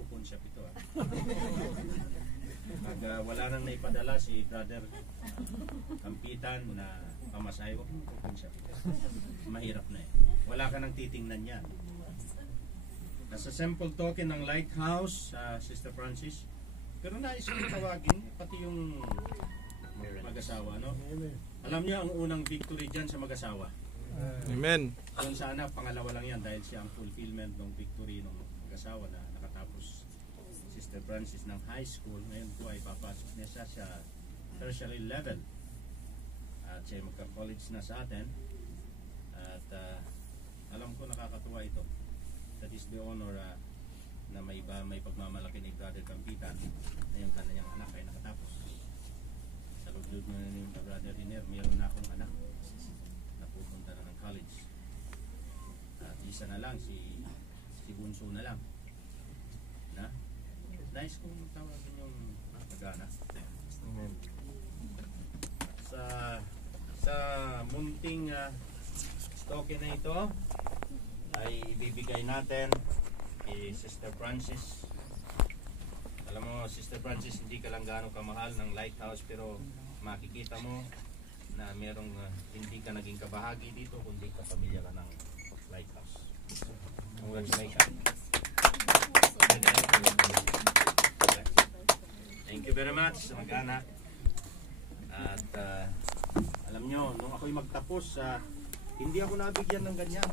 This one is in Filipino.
pupun shop ito. Pag wala nang naipadala si Brother Kampitan na pamasahe, wag mo pupun shop ito. Mahirap na eh. Wala ka nang titingnan yan. Nasa sample token ng Lighthouse, Sister Francis. Pero nais kong tawagin, pati yung mag-asawa, no? Alam niyo ang unang victory dyan sa mag-asawa. Amen. Yun sana, pangalawa lang yan dahil siya ang fulfillment ng victory ng mag-asawa na nakatapos Sister Francis ng high school. Ngayon po ay papasok niya sa tertiary level. At siya magka-college na sa atin. At alam ko nakakatuwa ito. That is the honor na may pagmamalaki ni Brother Kampitan na yung kanyang anak ay nakatapos. Sa loob na ni Brother Riner, mayroon na akong anak na pupunta na ng college. At isa na lang, si Bunso na lang. Na? Nice kung tawagin yung mag-anak. Sa munting token na ito ay ibibigay natin kay Sister Francis. Alam mo, Sister Francis, hindi ka lang gaano kamahal ng Lighthouse, pero makikita mo na merong hindi ka naging kabahagi dito kundi kapamilya ka ng Lighthouse. Congratulations. Thank you very much, mag-anak. At alam nyo, nung ako'y magtapos, hindi ako nabigyan ng ganyan.